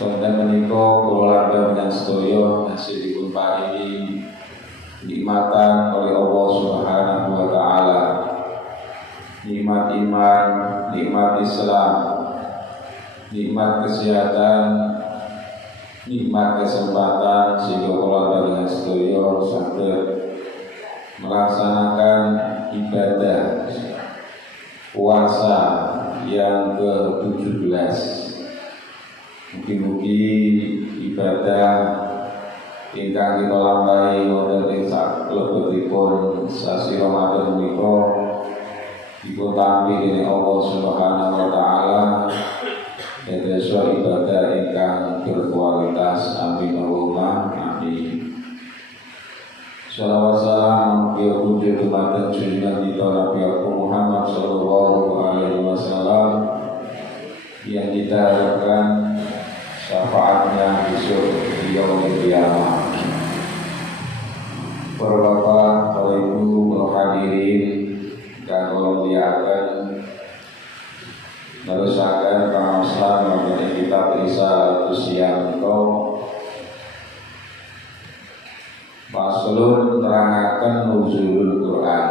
Sonten menika kula lan sedaya nasibipun paringi nikmatan oleh Allah Subhanahu wa taala. Nikmat iman, nikmat Islam, nikmat kesehatan, nikmat kesempatan sehingga kula lan sedaya saged melaksanakan ibadah puasa yang ke-17. Mugi-mugi ibadah ingkang kita lampahi wonten ing salebetipun sasi Ramadan menika dipun tampi dening Allah Subhanahu wa taala dados ibadah ingkang berkualitas. Amin Allahumma amin. Shalawat salam mugi kunjuk dumateng junjungan kita Nabi Muhammad sallallahu alaihi wasallam yang kita harapkan syafaatnya besok di yaumil qiyamah. Para bapak, para ibu, para hadirin dan kula muliakan, nerusaken pangaosan wonten kitab Risalatus Siyam menika faslun nerangaken nuzulul Quran.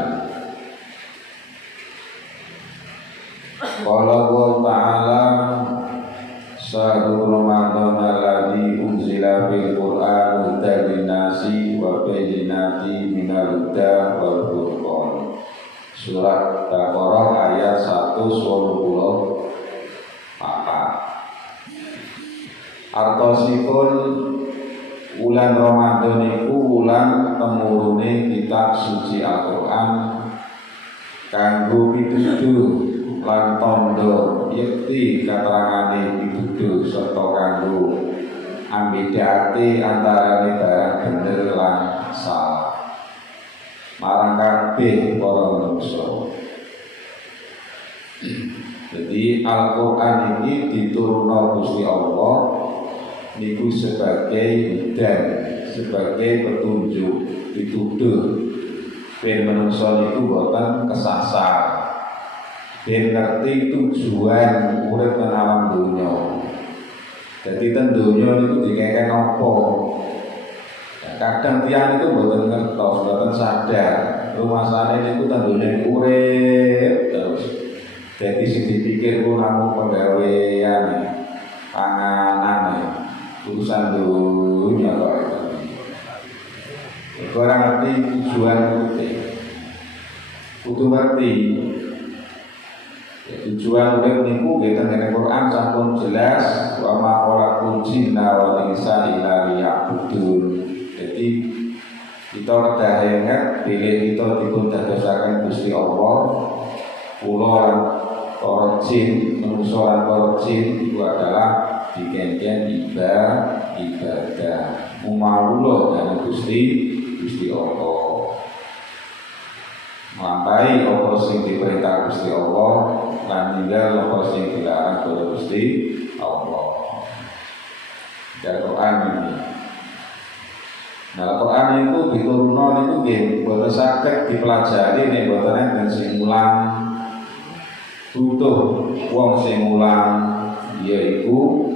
Qala Allah Ta'ala Syahrul Ramadan alladzi unzila fil Qur'an hudan linnasi wa bayyinatin minal huda wal furqan. Surat Baqarah ayat 124. Artosipun wulan Ramadan iku wulan temurune kitab suci Al-Qur'an kanggo pituduh lan tondo yakti katerangane pituduh serta kanggo ambedakake antarane barang bener lan salah marang kabeh para manungsa. Jadi Al-Qur'an ini diturunkan Gusti Allah niku sebagai hudan, sebagai petunjuk, pituduh ben manungsa niku boten kesasar. Ben ngerti tujuan urip nang alam dunya. Jadi ten dunya niku dikeken apa? Kadang tiyang itu boten ngertos, boten sadar. Rumasane niku ten dunya urip terus. Jadi sing dipikir ku namung penggawean, panganan, urusan dunya kok. Orang ngerti tujuan kudu ngerti. Tujuan urip niku nggih teng Quran sampun jelas wa ma khalaqul jinna wal insa illa liya'budun. Jadi kita kedah ingat bilih kita dipun dadosaken Gusti Allah kula lan para jin, manungsa lan para jin itu adalah dikengken ibadah mumawula dan Gusti Allah. Melampaui apa sing diperintah Gusti Allah lan ninggal apa sing dilarang oleh Gusti Allah. Al-Qur'an ini. Nah, Al-Qur'an itu diturunno niku nggih boten saged dipelajari nek boten enten sing mulang. Butuh wong sing mulang yaiku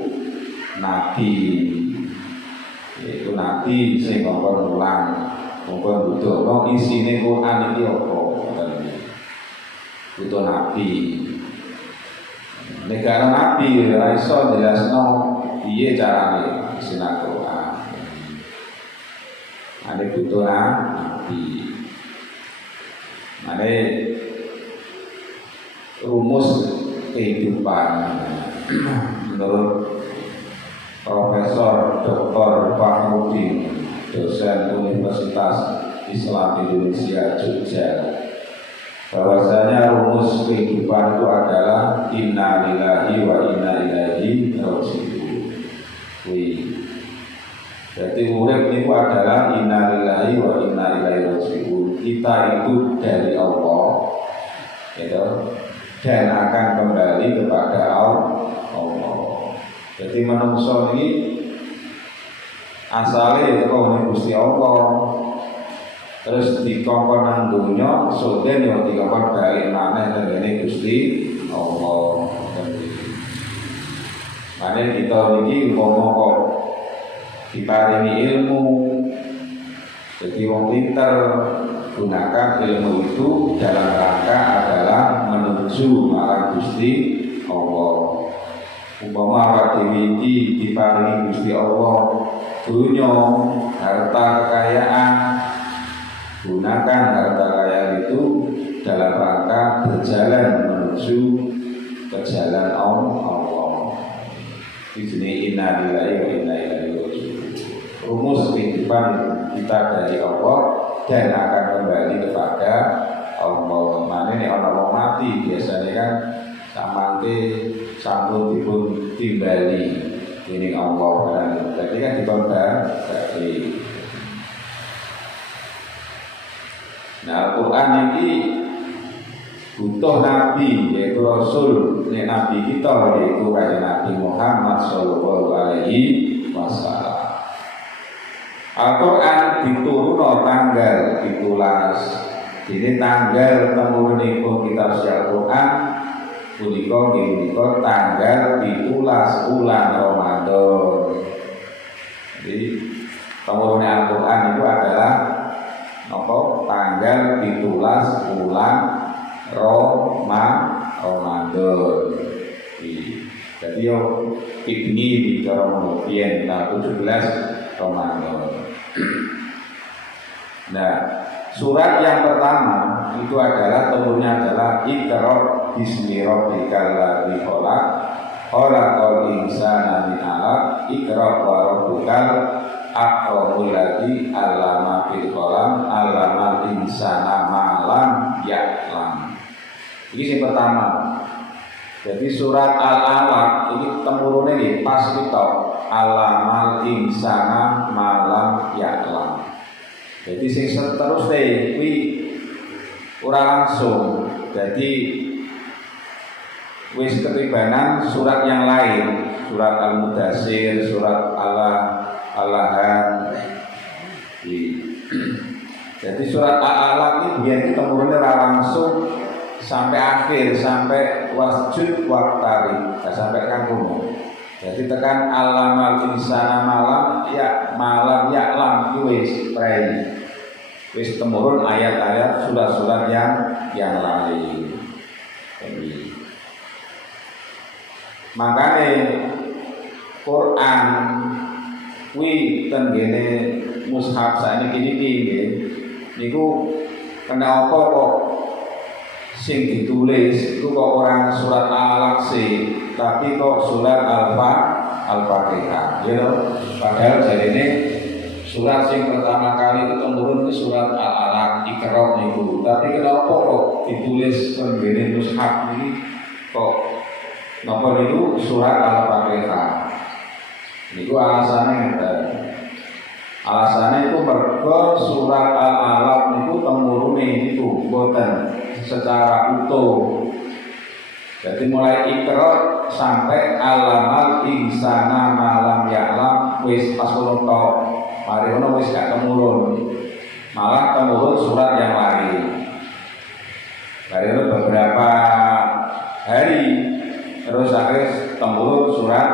nabi. Yaitu nabi sing kongkon mulang. Kongkon butuh isine Quran iki apa? Butuh nabi. Negara nabi ora iso jelasno piye carane isinan Quran. Ada butuh nabi. Ada rumus kehidupan menurut Profesor Dr. Fahmuddin, dosen Universitas Islam Indonesia Jogja, bahwasanya rumus kehidupan itu adalah inna lillahi wa inna ilaihi raji'un. Jadi urip itu adalah inna lillahi wa inna ilaihi raji'un. Kita itu dari Allah, gitu, dan akan kembali kepada Allah. Jadi manungsa ini asalnya teko Gusti Allah, terus dikongkon nang donya, soden yo dikongkon balik maneh nang Gusti Allah. Mane kita niki umpama kok diparingi ilmu, jadi wong pinter, gunakan ilmu itu dalam rangka adalah menuju marang Gusti Allah. Umpama awak dhewe iki diparingi Gusti Allah dunya, harta kekayaan, gunakan harta kekayaan itu dalam rangka berjalan menuju ke jalan Allah. Di sini inna lillahi wa inna ilaihi raji'un. Rumus kehidupan kita dari Allah dan akan kembali kepada Allah. Mana nih orang mati biasanya kan samangke sambut dipun timbali ini Allah kan. Jadi kan dibangga dari. Nah, Al-Quran ini butuh Nabi, yaitu Rasul, ini Nabi kita, yaitu Nabi Muhammad Sallallahu Alaihi Wasallam. Al-Quran diturunkan tanggal 17. Ini tanggal temurunipun kitab Al-Quran punika tanggal 17 bulan Ramadan. Jadi temurunnya Al-Quran itu adalah tanggal 17 bulan Ramadan. Jadi yo ibni bicara kemudian 17 Ramadan. Nah, surat yang pertama itu adalah tentunya adalah Iqra bismi rabbikal ladzi khalaq, khalaqal insana min 'alaq, Iqra wa rabbukal akramul ladzi 'allama bil qalam, 'allamal insana ma lam ya'lam. Ini yang pertama. Jadi surat Al-Alaq ini temurune nggih pas kita 'allamal insana ma lam ya'lam. Jadi sing terus kuwi ora langsung. Jadi wis ketibanan surat yang lain, surat Al-Mudatsir, surat Al-Lahan. Jadi surat Al-Alaq ini biar temurune ora langsung sampai akhir, sampai wasjud waqtari, sampai kan kuno. Jadi tekan alamal insana malam ya'lam wis prei. Wis temurun ayat-ayat surat-surat yang lain. Makanya Quran kuwi tenggene mushaf sakniki nggih niku kena apa kok sing ditulis itu kok orang surat Al-Alaq sih, tapi kok surat Al-Fatihah, gitu. Padahal jadi ini surat yang pertama kali itu turun ke surat Al-Alaq, Iqra itu. Tapi kenapa kok ditulis sendiri mushaf ini kok napa itu surat Al-Fatihah? Itu alasannya alasannya itu mergo surat Al-Alaq itu temurune itu boten secara utuh. Jadi mulai Iqra sampai alamal insana malam ya'lam wis pas ngono tok. Mari ngono wis gak temurun. Malah temurun surat yang lain. Dari itu beberapa hari terus akhir temurun surat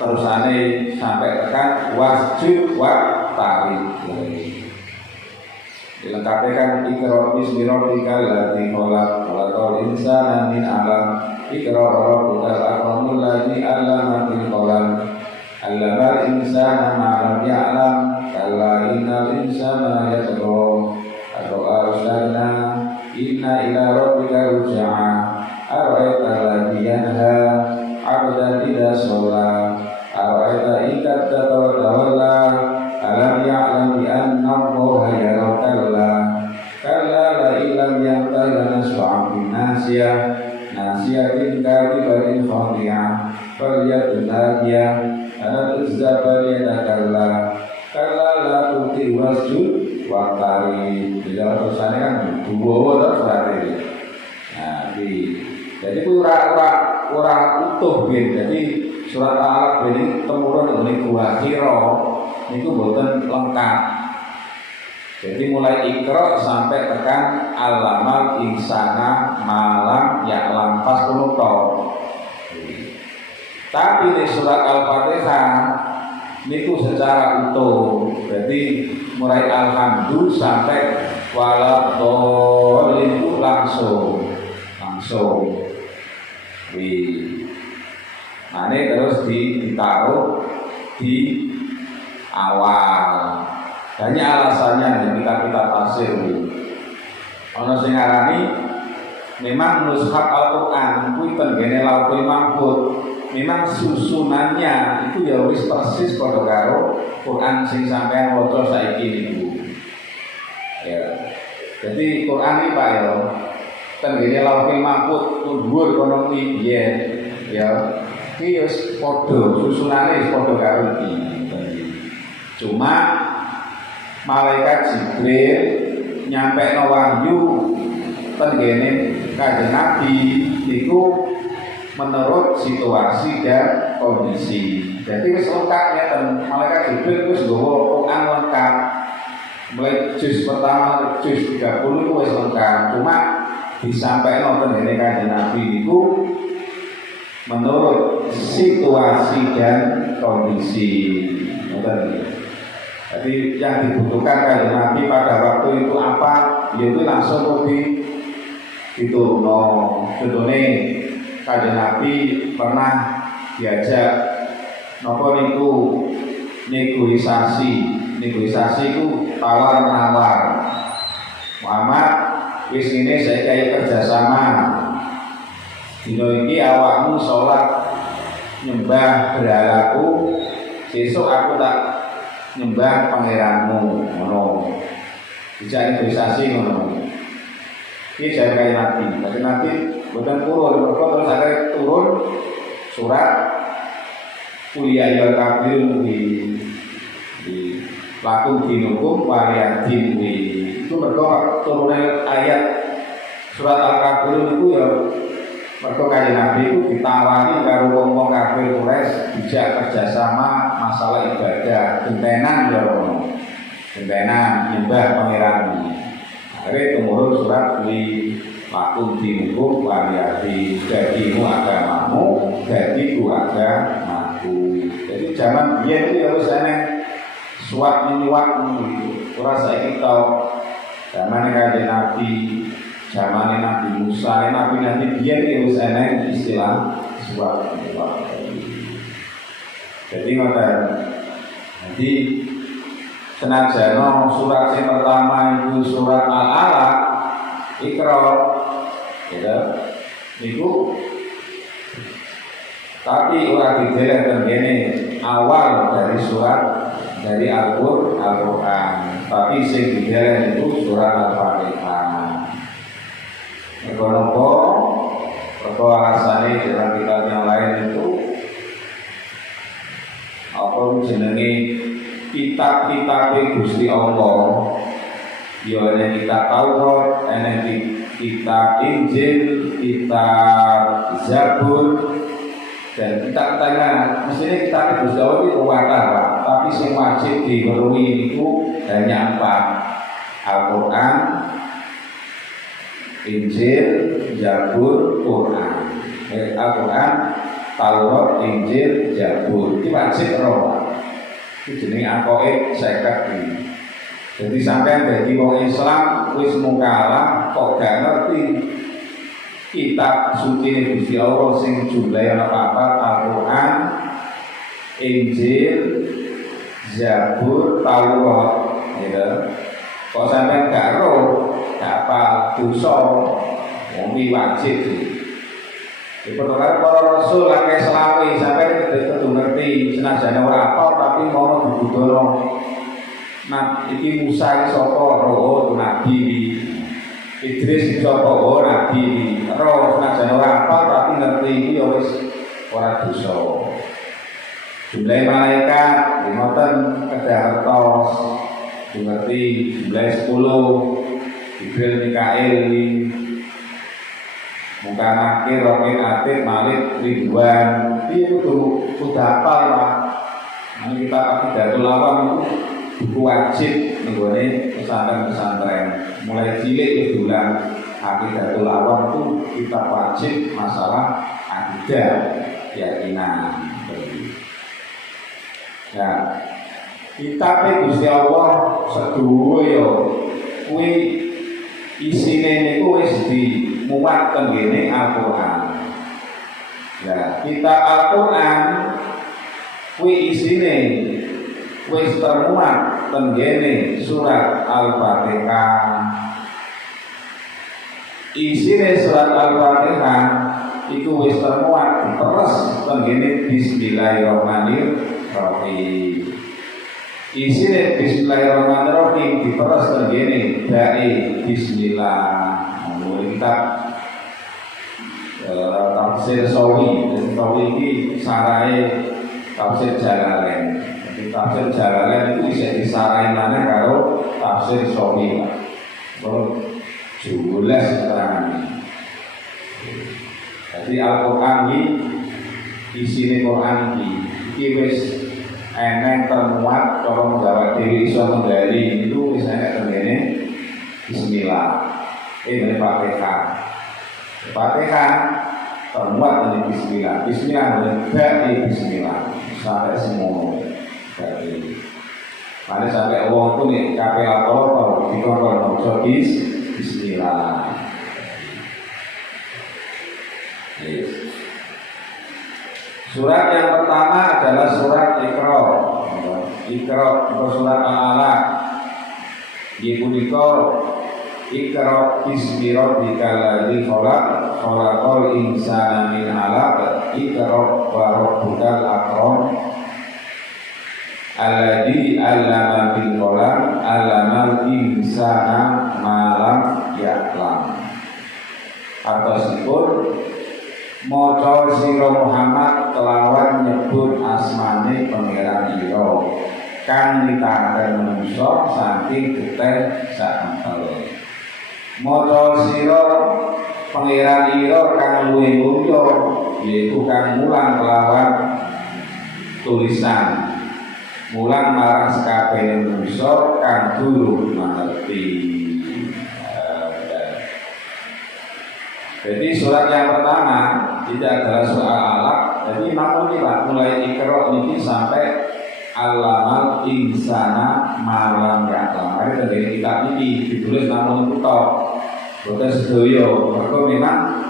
terusane sampai tekan wasjud wa tarik. Dilengkapi kan Iqra bismi rabbikal ladzi khalaq, khalaqal insana min 'alaq, Iqra rabbukal akramul ladzi 'allama bil qalam, 'allamal insana ma lam ya'lam, kalla innal insana yatgha, arsalna inna ila rabbika ruj'a, ara'aita alladzi yanha 'abdan idza shalla, ara'aita in kadzdzaba wa tawalla, alam ya'lam bi anna Allaha yara, kalla la illam yantahi lanasfa'an bin nasiyah, nasiyatin kadibatin khati'ah, falyadun najiyah, ana tuzza falyadakalla, kalla la tuti wasjud waqtari. Di dalam tulisannya kan dua terus tadi. Nah, jadi itu ora utuh bin. Jadi surat Al-Alaq ini temurun niku akhira niku boten lengkap. Jadi mulai Iqra sampai tekan alamal insana malam ya'lam pas kunuto. Tapi di surat Al-Fatihah niku secara utuh. Jadi mulai alhamdulillah sampai waladhdallin itu langsung. Nah ini terus ditaruh di awal. Banyak alasannya yang kita tafsir. Ono sing ngarani memang mushaf Al-Qur'an kuwi tenggene Lauhul Mahfuz. Memang susunannya itu ya wis persis padha karo Quran sing sampean waca saiki niku. Ya. Jadi Quran iki Pak ya tenggene Lauhul Mahfuz dhuwur kono kuwi biyen ya. Iki wis padha susunane wis padha karo iki. Cuma malaikat Jibril nyampe no wahyu tenggene Kanjeng Nabi iku menurut situasi dan kondisi. Jadi wis lengkap ya malaikat Jibril wis nggawa Quran lengkap. Mulai juz pertama juz 30 itu wis lengkap. Cuma disampaikan tenggene Kanjeng Nabi iku menurut situasi dan kondisi. Jadi yang dibutuhkan Kanjeng Nabi pada waktu itu apa? Yaitu langsung diturunno. Contohnya Kanjeng Nabi pernah diajak napa niku negosiasi itu tawar menawar. Muhammad wis ngene saya kaya kerjasama. Dino iki awakmu sholat nyembah berhalaku, sesuk aku tak nyembah pangeranmu, ngono. Dijak negosiasi ngono. Iki jare kaya Nabi. Kanjeng Nabi boten turun, mergo terus akhirnya turun surat kuliah ya kafirun di lakum dinukum waliyadin itu mergo turunnya ayat surat Al-Kafirun itu ya mergo Kanjeng Nabi itu ditawari karo wong-wong kafir Quraisy dijak kerjasama masalah ibadah gentenan ya ono gentenan nyembah pangeran. Akhirnya tumurun surat li lakum dinukum waliyadin, jadimu agamamu jadiku agamaku. Jadi zaman biyen itu ya wis ana suat menyuat gitu. Ora saiki tau zaman Kanjeng Nabi, zaman Nabi Musa, Nabi biyen ya wis ana istilah suat menyuat. Jadi ngoten. Jadi senajan surat yang pertama itu surat Al-Alaq, Iqra, ya, niku tapi orang dideleh tengene awal dari surat dari Al-Quran, tapi sing dideleh itu surat Al-Fatihah. Mergo alasane dalam kitab yang lain itu apa jenenge kitab-kitab Gusti Allah. Ya ana kitab Taurat, ana kitab Injil, kitab Zabur, dan kita tanya, mestinya kita Gusti Allah itu kuatah, tapi yang wajib dipenuhi itu hanya 4: Al-Quran, Injil, Zabur, Quran. Al-Quran, Taurat, Injil, Zabur. Itu wajib roh. Itu jenis aqaid 50 ini. Jadi sampai dari wong Islam wis mukalah kok gak ngerti kitab suci Gusti Allah sing jumlahe ana 4: Al-Quran, Injil, Zabur, Taurat, gitu. Kok sampai gak roh, gak apa dosa, wong iki wajib sih. Diperlukan para rasul akeh selawe sampai kudu ngerti senajan ora apa tapi mau dibudono. Nah, iki Musa iki sapa? Roh nabi. Idris iki sapa? Oh nabi. Roh senajan ora apa tapi ngerti iki ya wis ora dosa. Jumlah malaikat ngoten kedah kertos. Ngerti jumlah 10. Jibril, Mikail, muka nakir, rokin, atir, malik, Ridwan. Itu kudu hafal Pak. Ini kita Aqidatul Awam itu buku wajib nenggone pesantren-pesantren. Mulai cilik wis diulang Aqidatul Awam itu kita wajib masalah akidah. keyakinan. Nah, kitab Gusti Allah sedhuwur ya kuwi isine niku wis dimuat teng ngene Al-Qur'an. Ya, kitab Al-Qur'an kuwi isine wis termuat teng ngene surat Al-Fatihah. Isine surat Al-Fatihah iku wis termuat diperes teng ngene Bismillahirrahmanirrahim. Isine Bismillahirrahmanirrahim diperes teng ngene bae Bismillah. Mulai kitab tafsir Sawi. Sawi iki sarahe tafsir Jalalain. Jadi tafsir Jalalain itu bisa disarahi maneh karo tafsir Sawi. Jelas keterangannya. Jadi Al-Qur'an iki isine Qur'an iki wis eneng termuat cara nggawa dhewe iso menggali itu wis enek tengene bismillah. Ini Fatihah. Fatihah termuat dari bismillah. Bismillah dari bismillah sampai semua dari mana sampai wong itu nih kabeh apa dikon maca bismillah. Surat yang pertama adalah surat Iqra. Iqra itu surat Al-Alaq. Iki punika Iqra bismi rabbikal ladzi khalaq, khalaqal insana min 'alaq. Iqra wa rabbukal akram. Alladzi 'allama bil qalam, 'allamal insana ma lam ya'lam. Atosipun maca sira Muhammad kelawan nyebut asmane pangeran ira kang nitakaken manungsa saking getih saempel. Maca sira pangeran ira kang luwih mulya yaiku kang mulang kelawan tulisan mulang marang sakabehane manungsa kang durung mangerti. Jadi surat yang pertama tidak adalah soal Al-Alaq. Jadi namun ini Pak, mulai Iqra ini sampai Allamal insana malam ya'lam. Mari dari kitab ini ditulis namun itu tok. Boten sedoyo. Mergo memang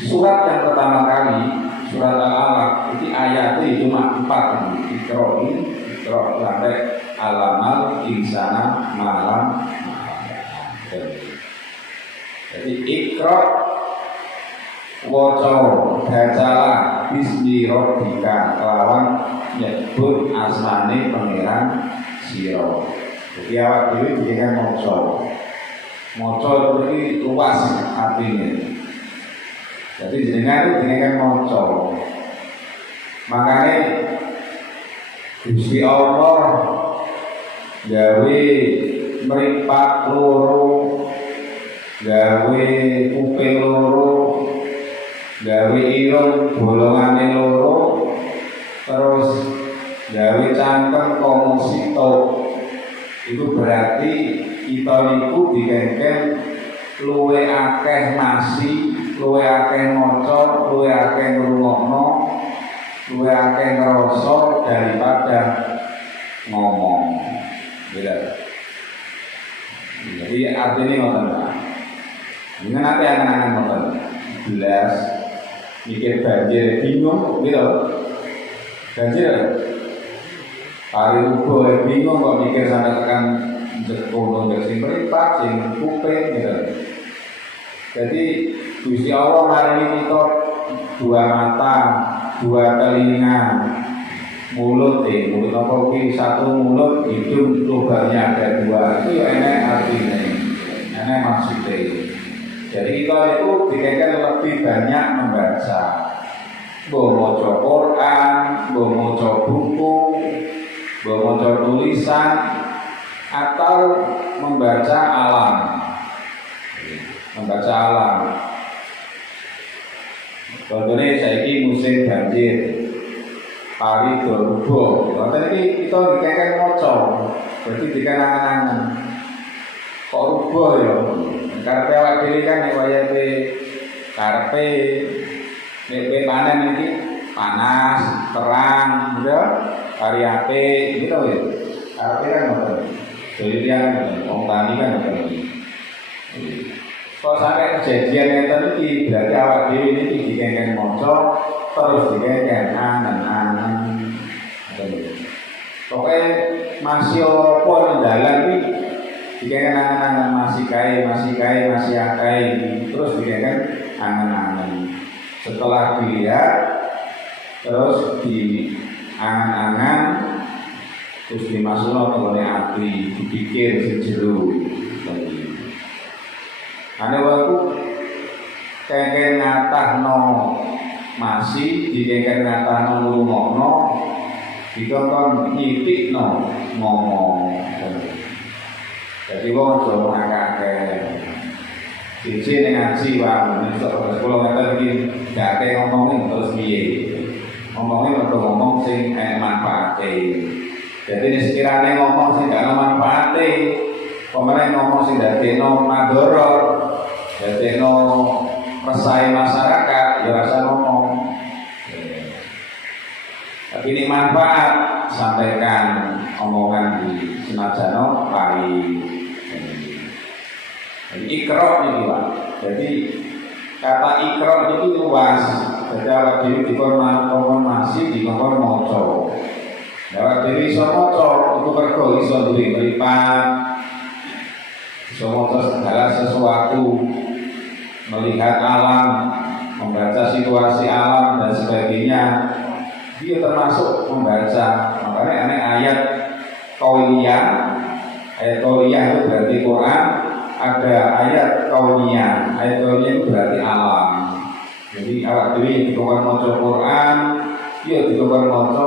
surat yang pertama kali surat Al-Alaq itu ayatnya cuma 4 ini. Iqra sampai Allamal insana malam ya'lam. Jadi Iqra waca bacalah bismi rabbika kelawan nyebut asmane pangeran sira. Jadi awak dhewe dikene maca. Maca iki luas artine. Jadi jenengan dikene maca. Makane Gusti Allah gawe mripat loro, gawe kuping loro, gawe irung bolongane loro, terus gawe cangkem komo sitok. Itu berarti kita niku dikengken luwe akeh nasi, luwe akeh maca, luwe akeh ngrungokno, luwe akeh ngrasa daripada ngomong. Beda. Jadi artinya ngoten Pak. Dengan apa yang akan ngoten? Belas mikir banjir bingung gitu. Banjir hari uga bingung kok mikir sampai tekan kono ndak sing mripat sing kuping gitu. Jadi Gusti Allah maringi kita dua mata, dua telinga, mulut apa kuwi satu mulut, hidung lubangnya ada dua. Itu ya enak artinya. Enak maksudnya. Jadi kita itu dikatakan lebih banyak membaca, membaca Quran, membaca buku, membaca tulisan, atau membaca alam. Membaca alam. Contohnya saiki musim banjir, hari berubah. Contohnya kita dikatakan maca, jadi dikenang-kenangan. Kok rubah ya? Karepe awak dhewe kan nek wayahe karepe nek panen iki panas, terang, gitu. Kari ape, gitu ya. Ape kan ngoten. Jadi dia kan wong tani kan ngoten. Kalau sampai kejadian yang tadi berarti awak dhewe ini dikengken maca terus dikengken angen-angen. Pokoknya masih apa ning dalan iki dikengken angen-angen masih akai terus dikengken angen-angen. Setelah dilihat terus di angan-angan terus dimasukno ke ati dipikir sejero. Ane waktu kengken ngatahno masih dikengken ngatahno ngrungokno dikon nyitikno ngomong. Jadi wong aja ngakake siji ning ngaji wae nek sok sekolah ngeten iki gak ake ngomongin terus piye. Ngomongin mergo ngomong sing manfaate. Jadi nek sekirane ngomong sing gak ana manfaate, pemene ngomong sing dadekno madharat, dadekno resah masyarakat, ya rasa ngomong. Tapi ini manfaat, sampaikan omongan di senajano pahit. Jadi ikrar ini Pak. Jadi kata ikrar itu luas. Jadi awak dhewe dikon masih dikon maca. Awak dhewe iso maca itu mergo iso duwe mripat. Iso maca segala sesuatu, melihat alam, membaca situasi alam dan sebagainya. Dia termasuk membaca. Makanya aneh ayat qauliyah. Ayat qauliyah itu berarti Quran. Ada ayat kauniyah. Ayat kauniyah itu berarti alam. Jadi awak dhewe dikon maca Quran, ya dikon maca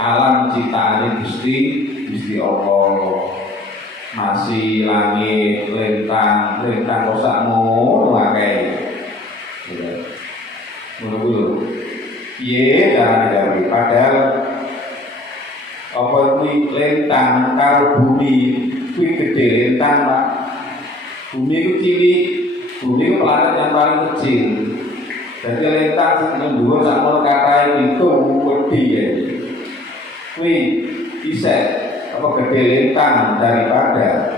alam ciptaane Gusti Allah. Masih langit, lintang kok sakmono akeh. Ngono piye carane padahal apa kuwi lintang karo bumi kuwi gedhe lintang Pak. Bumi itu cilik, bumi itu planet yang paling kecil. Jadi lintang yang dhuwur sakmono katae itu wedi ya. Kuwi bisa apa gede lintang daripada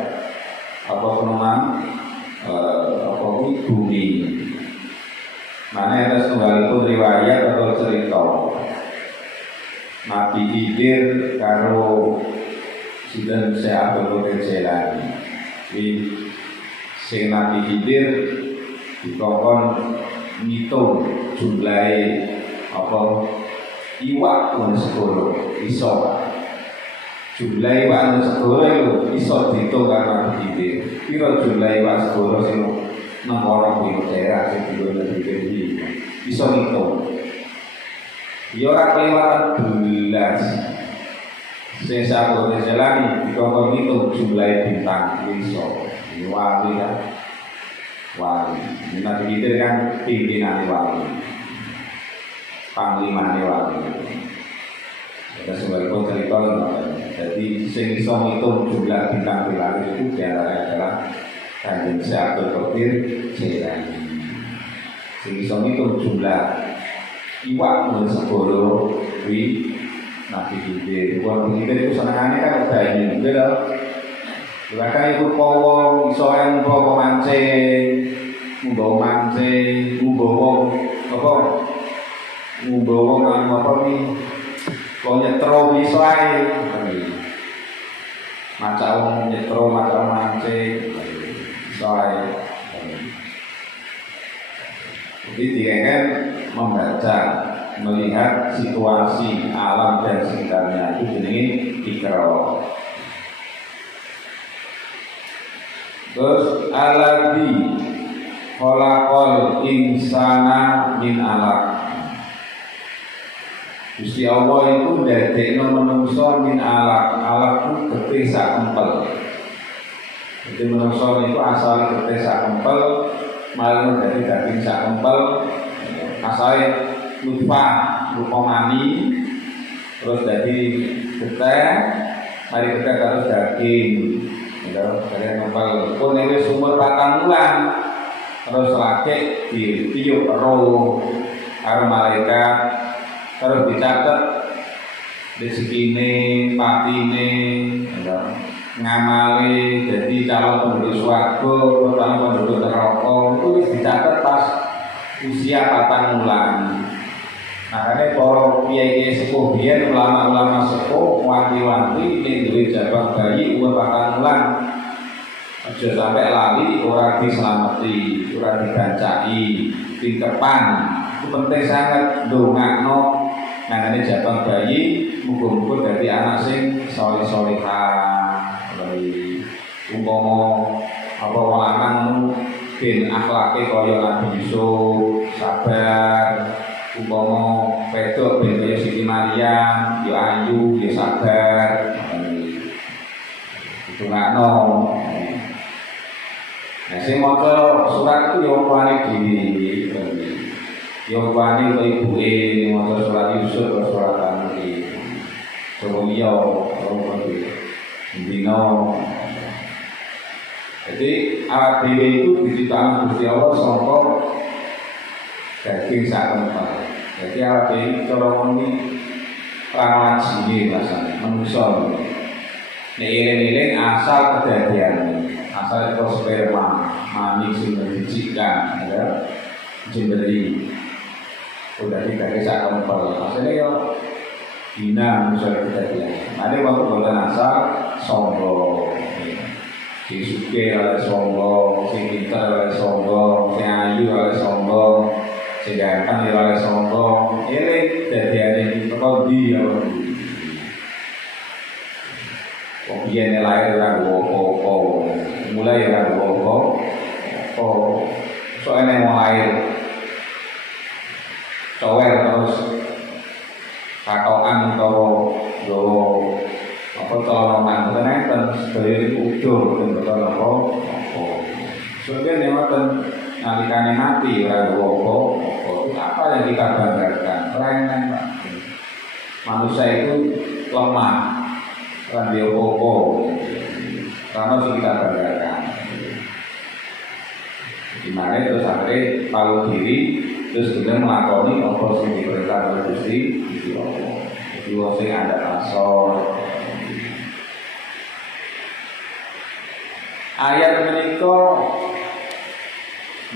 apa penuman apa kuwi bumi. Mana ada sebuah riwayat atau cerita Nabi Khidir karo Sudan Syekh Abdul Qadir Jailani. Sing Nabi Khidir dikongkon ngitung jumlahe apa iwak nang segoro iso. Jumlah iwak nang segoro lho iso diitung karo Nabi Khidir. Piro jumlah iwak segoro sing nang ora kuwi daerah sing digono iki iso ngitung. Ya ora kelewatan belas. Sing sabone jalani dikongkon ngitung jumlah bintang iso. Wali kan, wali. Nabi Khidir kan pimpinan wali, panglima wali. Ada sebuah pun cerita. Jadi sing iso ngitung jumlah bintang di langit itu diantaranya adalah Kanjeng Syekh Abdul Qadir Jailani. Sing iso ngitung jumlah iwak nang segoro kuwi Nabi Khidir. Wong Khidir itu senengane kan banyu, gitu lho. Bahkan itu powong, iso yang bawa mancing, membawa apa nih? Kau nyetro iso ae, macam wong nyetro, macam mancing, iso ae. Jadi dia kan membaca, melihat situasi alam dan sekitarnya itu jenenge ikrar. Terus alladzi khalaqal insana min alaq. Gusti Allah itu ndadekno manungsa min alaq. Alaq itu getih sak kempel. Jadi manungsa itu asale getih sak kempel, malah dadi daging sak kempel. Asale nutfah rupa mani, terus dadi getih, mari getih terus daging. Kalian kembali pun ini sumber 4 bulan terus lagi ditiup roh karo malaikat terus dicatat rezekine, patine, ngamali jadi calon penduduk swarga, calon penduduk neraka itu wis dicatat pas usia 4 bulan. Makanya para kiai sepuh biyen, ulama-ulama sepuh, wanti-wanti ning duwe jabang bayi umur 4 bulan. Aja sampai lali, ora dislameti, ora digancaki, tingkepan. Itu penting sangat ndongakno nangane jabang bayi muga-muga dadi anak sing saleh-salehah. Umpama apa wong lanang ben akhlake kaya Nabi Yusuf, sabar. Umpama wedok ben kaya Siti Maryam, ya ayu, ya sabar. Ndongakno. Nah, sing maca surat itu ya wong dhewe. Ya wani kaya ibuke maca surat Yusuf atau surat An-Nur. Coba liya orang dino. Jadi awak dhewe itu diciptakan Gusti Allah saka daging sak kempal. Jadi awak dhewe cara muni pramajine rasane manusa. Nek eling-eling asal kedadian, asal itu sperma, mani sing dijikkan, ya, jemberi. Udah dikasih sak kempal. Asale yo dina manusia kedadian. Ada waktu boten asal sombong. Sing suke oleh sombong, sing pinter oleh sombong, sing ayu oleh sombong, sing ganteng oleh sombong. Eling dadiane teko ndi ya. Wong biyen lahir ora apa-apa. Mulai ora apa-apa. Oh, soalnya mau lahir cower terus katokan utawa yo apa calonan nenten sedaya iku udur betul apa soalnya nematen nalikane mati ora apa yang kita banggakan keren Pak. Manusia itu lemah kan dia karena kita banggakan gimana terus akhirnya palu diri terus kemudian melakoni apa sing diperintah oleh Gusti Allah. Jadi wong sing ada asor. Ayat menika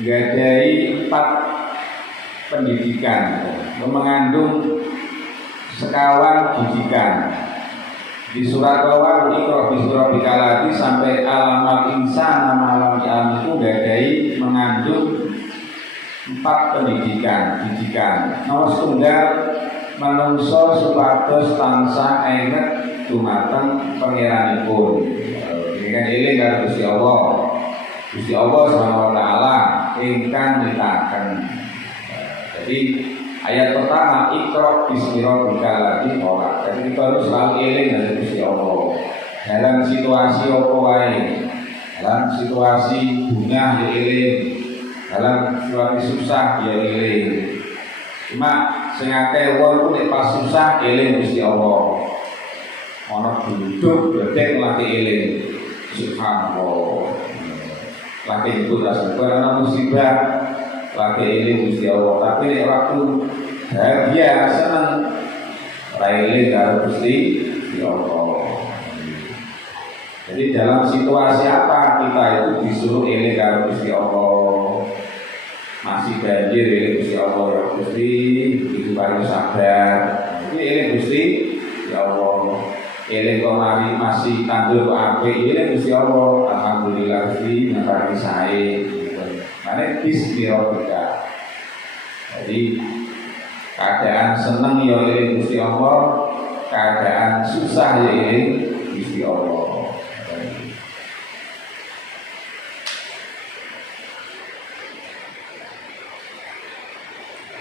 nggadahi 4 pendidikan, mengandung sekawan didikan. Di surat awal Iqra bismi rabbikal ladzi sampai alamal insana malam ilmu itu nggadahi mengandung 4 didikan. Nomor setunggal manungsa supados tansah inget dumateng pangeranipun. Ini kan eling karo Gusti Allah. Gusti Allah Subhanahu wa taala ingkang nitaken. Jadi ayat pertama Iqra bismi rabbikal ladzi ora. Jadi kita harus selalu eling dari Gusti Allah. Dalam situasi apa wae. Dalam situasi dunia ya eling. Dalam situasi susah ya eling. Cuma sing akeh wong nek pas susah eling Gusti Allah. Ana duduk bedhek lagi eling. Subhanallah. Lagi itu rasa ana musibah lagi eling Gusti Allah. Tapi nek waktu bahagia seneng ra eling karo Gusti Allah. Jadi dalam situasi apa kita itu disuruh eling karo Gusti Allah. Masih banjir eling Gusti Allah ya Gusti, itu baru sabar. Jadi eling Gusti ya Allah. Eling kok mari masih tandur kok apik eling Gusti Allah. Alhamdulillah Gusti nyapari sae. Mane bismillah. Jadi keadaan seneng ya eling Gusti Allah, keadaan susah ya eling Gusti Allah.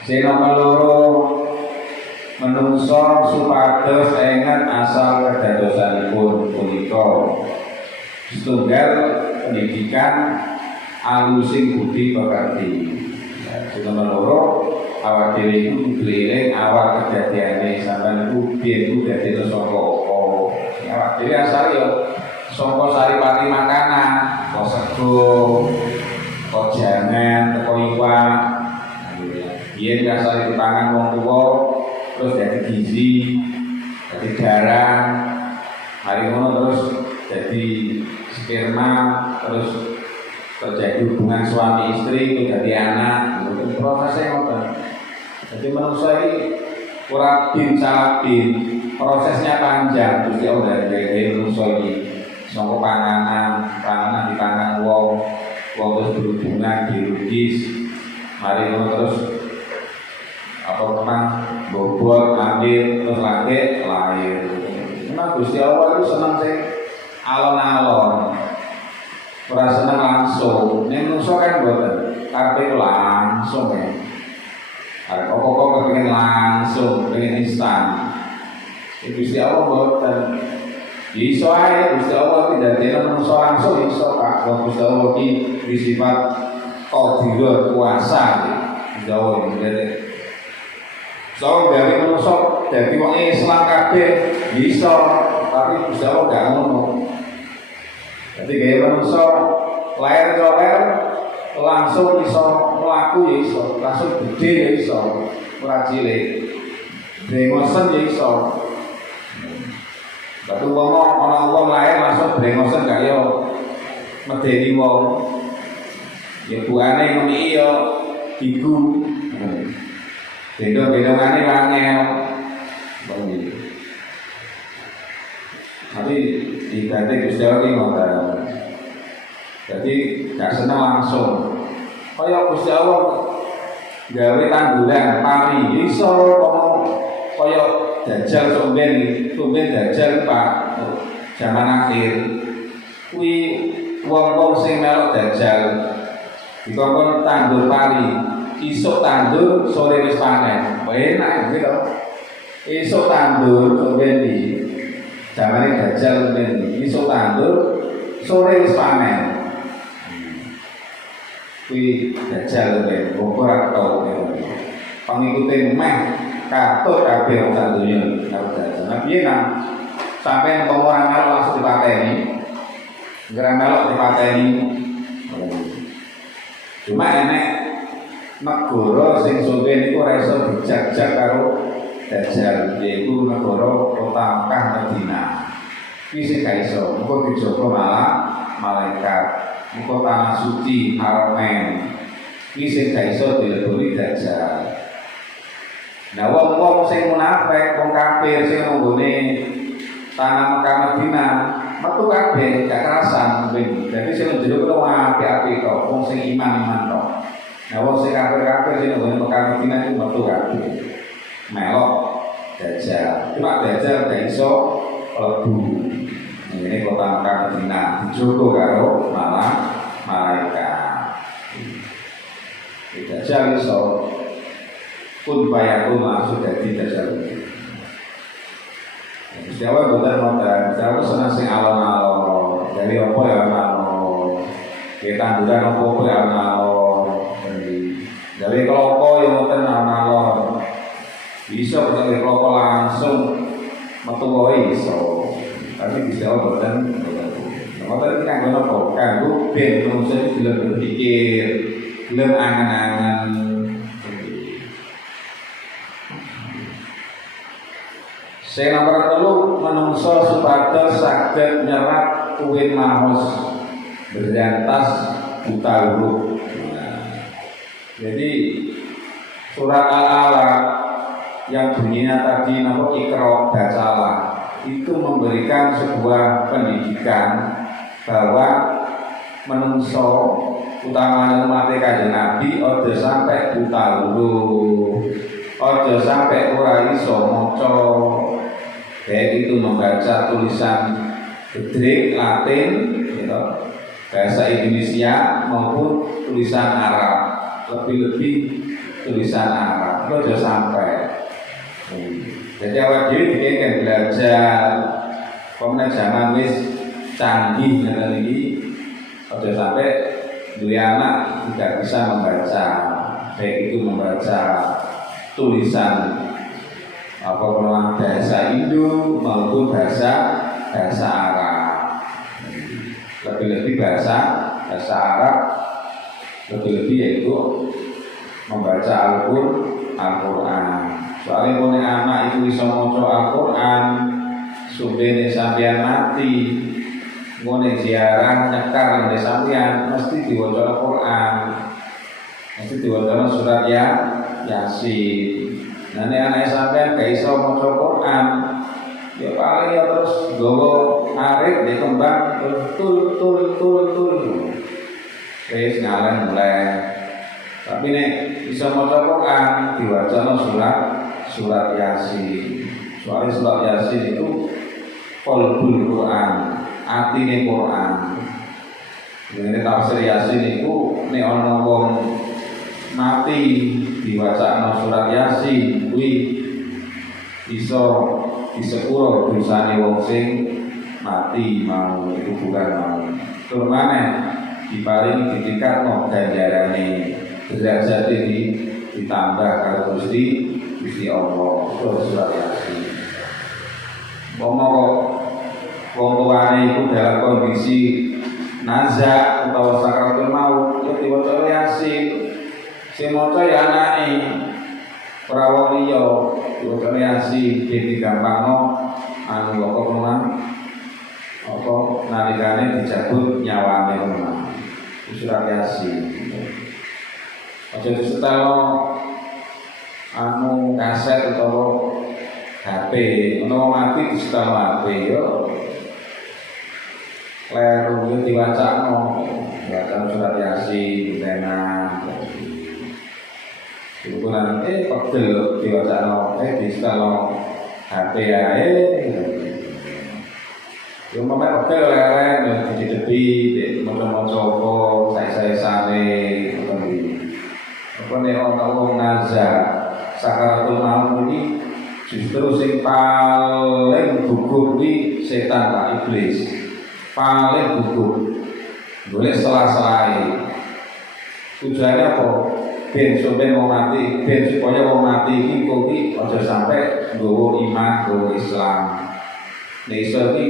Sing nomor loro menungso supados ingat asal kedadosanipun punika. Setunggal pendidikan alusing budi pekerti. Sing nomor loro awak dhewe iku kudu eling awal kedadiane sampeyan iku biyen iku dadi saka apa. Awak dhewe asal yo saka saripati makanan, kok sego, kok jangan, kok iwak. Biyen asal itu tangan wong tuwa terus jadi gizi, jadi darah, hari ngono terus jadi sperma, terus terjadi hubungan suami istri itu jadi anak, itu prosesnya ngoten. Jadi manusia ini kurang bin, prosesnya panjang, terus dia udah dari manusia ini, sangko panganan di tangan wong terus berhubungan biologis, hari ngono terus apa memang bobot, ambil, terus lahir. Memang Gusti Allah itu senang sih alon-alon, ora seneng langsung. Nek manusa kan mboten, karepe langsung ya. Arep apa-apa kepengin langsung, pengen instan. Gusti Allah mboten. Iso ae Gusti Allah iki dadekno manusa langsung iso Pak. Gusti Allah iki bersifat qadir kuasa. Gusti Allah iki so dari manusia dari wong Islam kabeh bisa, tapi Gusti Allah gak ngono. Jadi gaya manusia lahir langsung bisa mlaku ya iso, langsung gede ya iso, ora cilik. Brengosen ya iso. Batu wong ana wong lahir langsung brengosen gak yo medeni wong. Ya buane ngono iki yo digu. Gendong-gendongane wangel. Tapi ibadah Gusti Allah iki ngoten. Jadi gak seneng langsung. Kaya Gusti Allah gawe tanduran pari iso kaya dajal somben dajal Pak zaman akhir. Kuwi wong-wong sing melok dajal dikongkon tandur pari. Isuk tandur sore wis panen. Enak gitu. Isuk tandur somben iki. Jamane dajal somben iki. Isuk tandur sore wis panen. Kuwi dajal somben ora tau. Pangikute meh katut kabeh wong sak donya karo dajal. Nah piye nang sampai nang orang melok langsung dipateni. Gara melok dipateni. Cuma enek negara sing sugih niku ora iso dijajak karo dajal, yaitu negara kota Mekah Madinah. Iki sing gak iso, engko dijogo malah malaikat. Engko tanah suci Haramain. Iki sing gak iso dileboni dajal. Nah wong-wong sing munafik, wong kafir sing nggone tanah Mekah Madinah, metu kabeh gak kerasan mungkin. Jadi sing njero kuwi apik-apik kok, wong sing iman-iman kok. Nah, wong sing kafir-kafir sing nggone Mekah Madinah itu metu kabeh. Melok dajal. Cuma dajal gak iso mlebu. Ini kota Mekah Madinah dijogo karo malah malaikat. Dajal iso pun bayakun langsung dadi dajal. Gusti Allah boten modal, Gusti Allah seneng sing alon-alon. Dari apa ya alon-alon. Kita tanduran apa ya alon-alon. Dari keloko yang ngoten alon-alon. Bisa dari keloko langsung metu wae iso. Tapi Gusti Allah boten. Ngoten iki kanggo napa? Kanggo ben manusa iki gelem berpikir, gelem angen-angen. Sing nomor 3 menungso supados saged nyerat kuwin maos berantas buta huruf. Jadi surat Al-Alaq yang bunyinya tadi nama Iqra bacalah itu memberikan sebuah pendidikan bahwa menungso utamanya umat Kanjeng Nabi ojo sampai buta huruf, ojo sampai ora iso maca, baik itu membaca tulisan Hebrew, Latin, gitu, bahasa Indonesia maupun tulisan Arab, lebih-lebih tulisan Arab, itu sudah sampai. Jadi awal diri kita belajar, kemudian zaman wis canggih dengan ini, sudah sampai dua anak tidak bisa membaca, baik itu membaca tulisan apa namanya bahasa Indo maupun bahasa Arab. Lebih-lebih bahasa Arab, lebih-lebih yaitu membaca Al-Quran. Soalnya punya anak itu bisa maca Al-Quran, sumbene sampean mati, ngone ziarah nyekar ngene sampean mesti diwaca Al-Quran, mesti diwaca surat Yasin. Nah nek anak sampean gak iso maca Quran, ya paling ya terus nggawa arit di kembang tul. Wis ngalen mulai. Tapi nek bisa maca Quran diwaca surat Yasin. Soalnya surat Yasin itu qalbul Quran, atine Quran. Ini tafsir Yasin itu nek ana wong mati diwaca surat Yasin kuwi iso disepuro dosane wong sing mati mau itu bukan mau. Tur maneh diparingi ditingkatno ganjarane derajat ditambah karo Gusti Allah. Itu surat Yasin. Wong tuane iku dalam kondisi nazak utawa sakaratul maut ya diwaca Yasin. Sing maca ya anake ora wong liya diwaca Yasin ben digampangno anu apa nalikane dicabut nyawane rumah. Surat Yasin. Aja disetel anu kaset atau HP, ono mati disetel HP yo. Kleru yo diwacano surat Yasin tenan. Ukuran pegel diwacano disetel HP ae. Yo memang pegel leren yo didepi maca-maca apa saya-sayane apa nek ana wong nazar sakaratul maut iki justru sing paling gugur di setan Pak Iblis. Paling gugur. Boleh salah-salahi. Tujuannya apa? Ben supaya mau mati, ben supaya mau mati iki kok iki aja sampe nggawa iman, nggawa Islam. Nek iso iki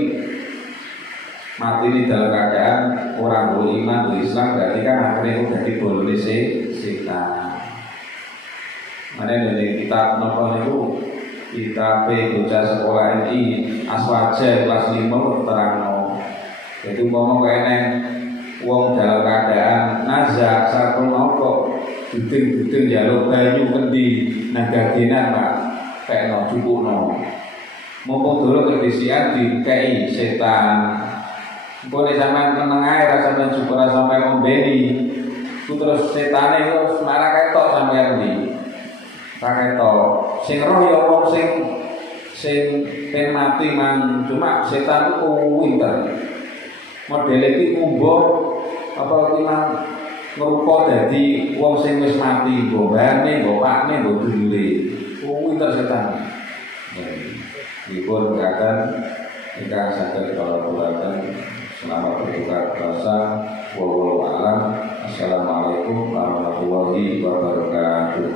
mati di dalam keadaan orang beriman berislam berarti kan akhirnya udah diboloni setan. Mana dari kitab nopo itu kitab bocah sekolah ini Aswaja kelas 5 terangno. Jadi ngomong kene wong dalam keadaan nazar sakul mau kok buding-buding jaluk banyu kendi nagagenan Pak kekno cukupno. Mumpung dulu kedisian dikei setan. Boleh sampean tenang ae rasa sampean syukur sampean ngombeni. Terus setane wis marah ketok sampean iki. Ra ketok. Sing roh ya wong sing pen mati man cuma setan ku pinter. Model iki umbuh apa iki mang ngrupa dadi wong sing wis mati, mbokane, mbokane, mbok dulure. Ku pinter setan. Dipun katakan ingkang saged kalakulaken selamat berbuka puasa. Wallahu a'lam. Assalamualaikum warahmatullahi wabarakatuh.